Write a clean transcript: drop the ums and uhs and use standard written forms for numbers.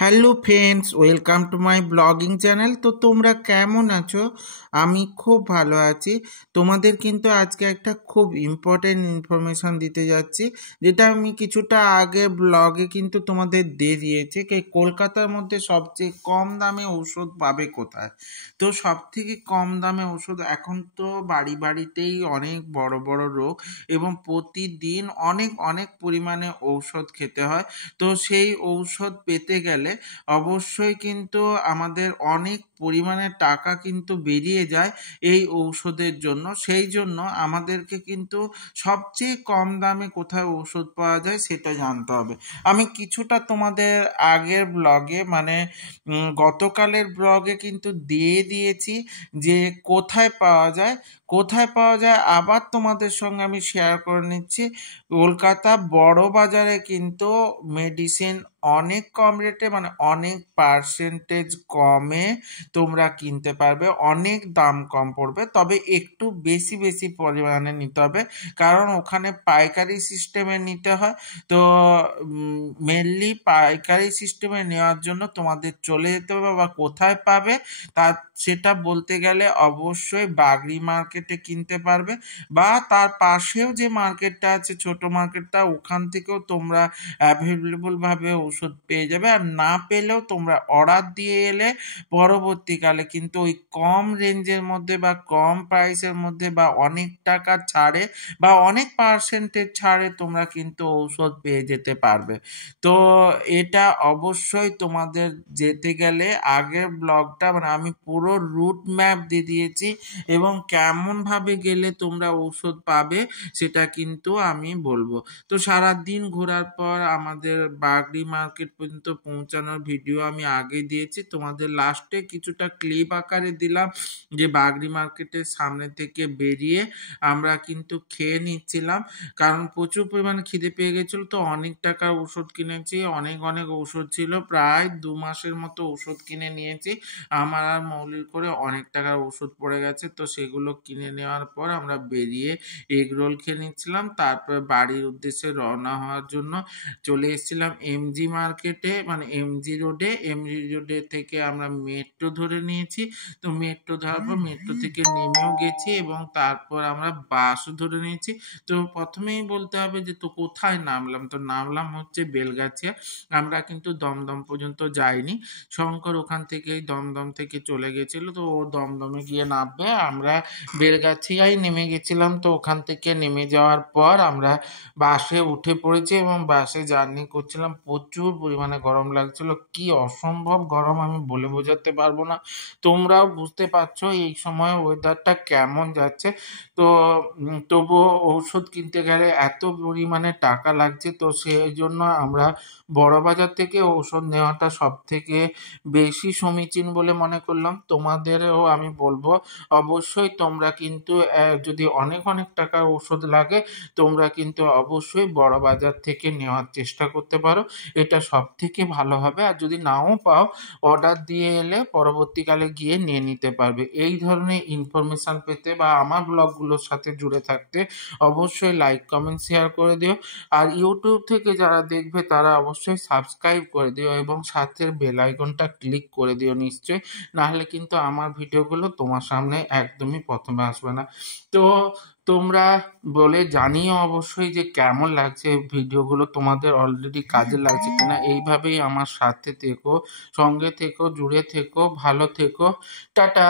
Hello friends, welcome to my blogging channel. তো তোমরা কেমন আছো? আমি খুব ভালো আছি। তোমাদের কিন্তু আজকে একটা খুব ইম্পর্টেন্ট ইনফরমেশন দিতে যাচ্ছি, যেটা আমি কিছুটা আগে ব্লগে কিন্তু তোমাদের দিয়ে দিয়েছি। কলকাতার মধ্যে সবচেয়ে কম দামে ওষুধ পাবে কোথায়? তো সব থেকে কম দামে ওষুধ এখন তো বাড়ি বাড়িতেই অনেক বড় বড় রোগ এবং প্রতিদিন অনেক অনেক পরিমাণে ঔষধ খেতে হয়। তো সেই ঔষধ পেতে গেলে অবশ্যই কিন্তু আমাদের অনেক পরিমাণে টাকা কিন্তু বেরিয়ে যায় এই ঔষধের জন্য। সেই জন্য আমাদেরকে কিন্তু সবচেয়ে কম দামে কোথায় ঔষধ পাওয়া যায় সেটা জানতে হবে। আমি কিছুটা তোমাদের আগের ব্লগে গতকালের ব্লগে কিন্তু দিয়ে দিয়েছি যে কোথায় পাওয়া যায় আবার তোমাদের সঙ্গে আমি শেয়ার করে নিচ্ছি। কলকাতা বড় বাজারে কিন্তু মেডিসিন অনেক কম রেটে, অনেক পার্সেন্টেজ কমে তোমরা কিনতে পারবে। অনেক দাম কম পড়বে, তবে একটু বেশি বেশি পরিমাণে নিতে হবে, কারণ ওখানে পাইকারি সিস্টেমে নিতে হয়। তো মেনলি পাইকারি সিস্টেমে নেওয়ার জন্য তোমাদের চলে যেতে হবে, বা কোথায় পাবে সেটা বলতে গেলে অবশ্যই বাগড়ি মার্কেটে কিনতে পারবে, বা তার পাশেও যে মার্কেটটা আছে ছোট মার্কেটটা, ওখান থেকেও তোমরা অ্যাভেলেবল ভাবে ওষুধ পেয়ে যাবে। আর না পেলেও তোমরা অর্ডার দিয়ে এলে পরবর্তীকালে কিন্তু ওই কম রেঞ্জের মধ্যে বা কম প্রাইসের মধ্যে বা অনেক টাকা ছাড়ে বা অনেক পার্সেন্টেজ ছাড়ে তোমরা কিন্তু ঔষধ পেয়ে যেতে পারবে। তো এটা অবশ্যই তোমাদের যেতে গেলে আগের ব্লগটা আমি পুরো রুট ম্যাপ দিয়ে দিয়েছি, এবং কেমন ভাবে গেলে তোমরা ঔষধ পাবে সেটা কিন্তু আমি বলবো। তো সারা দিন ঘোরার পর আমাদের বাগড়ি মার্কেট পর্যন্ত পৌঁছানোর ভিডিও আমি আগে দিয়েছি, তোমাদের লাস্টে কিছুটা ক্লিপ আকারে দিলাম যে বাগড়ি মার্কেটের সামনে থেকে বেরিয়ে আমরা কিন্তু খেয়ে নিচ্ছিলাম, কারণ প্রচুর পরিমাণে খিদে পেয়ে গেছিলো। তো অনেক টাকার ওষুধ কিনেছি, অনেক অনেক ওষুধ ছিল, প্রায় 2 মাসের মতো ওষুধ কিনে নিয়েছি। আমার আর মৌলির করে অনেক টাকার ওষুধ পড়ে গেছে। তো সেগুলো কিনে নেওয়ার পর আমরা বেরিয়ে এগ রোল খেয়ে নিচ্ছিলাম, তারপরে বাড়ির উদ্দেশ্যে রওনা হওয়ার জন্য চলে এসেছিলাম এমজি মার্কেটে, এমজি রোডে থেকে আমরা মেট্রো ধরে নিয়েছি। তো মেট্রো ধরার পর মেট্রো থেকে নেমেও গেছি, এবং তারপর আমরা বাসও ধরে নিয়েছি। তো প্রথমেই বলতে হবে যে তো কোথায় নামলাম, তো নামলাম হচ্ছে বেলগাছিয়া। আমরা কিন্তু দমদম পর্যন্ত যাইনি, শঙ্কর ওখান থেকেই দমদম থেকে চলে গেছিল, তো ও দমদমে গিয়ে নামবে, আমরা বেলগাছিয়ায় নেমে গেছিলাম। তো ওখান থেকে নেমে যাওয়ার পর আমরা বাসে উঠে পড়েছি এবং বাসে জার্নি করছিলাম। প্রচুর পরিমাণে গরম লাগছিল, কি অসম্ভব গরম আমি বলে বোঝাতে পারবো না। তোমরাও বুঝতে পারছো এই সময় ওয়েদারটা কেমন যাচ্ছে। তো তবুও ঔষধ কিনতে গেলে এত পরিমাণে টাকা লাগছে, তো সেই জন্য আমরা বড় বাজার থেকে ঔষধ নেওয়াটা সব থেকে বেশি সমীচীন বলে মনে করলাম। তোমাদেরও আমি বলবো অবশ্যই তোমরা কিন্তু যদি অনেক অনেক টাকার ওষুধ লাগে তোমরা কিন্তু অবশ্যই বড় বাজার থেকে নেওয়ার চেষ্টা করতে পারো, এটা সব থেকে ভালো হবে। আর যদি নাও পাও অর্ডার দিয়ে এলে পরবর্তীকালে গিয়ে নিয়ে নিতে পারবে। এই ধরনের ইনফরমেশান পেতে বা আমার ব্লগগুলোর সাথে জুড়ে থাকতে অবশ্যই লাইক কমেন্ট শেয়ার করে দিও। আর ইউটিউব থেকে যারা দেখবে তারা অবশ্যই সাবস্ক্রাইব করে দিও এবং সাথের বেল আইকনটা ক্লিক করে দিও নিশ্চয়ই, নাহলে কিন্তু আমার ভিডিওগুলো তোমার সামনে একদমই প্রথমে আসবে না। তো তোমরা বলে জানিও অবশ্যই যে কেমন লাগছে ভিডিওগুলো, তোমাদের অলরেডি কাজে লাগছে কিনা। এইভাবেই আমার সাথে থেকো, সঙ্গে থেকো, জুড়ে থেকো, ভালো থেকো। টাটা।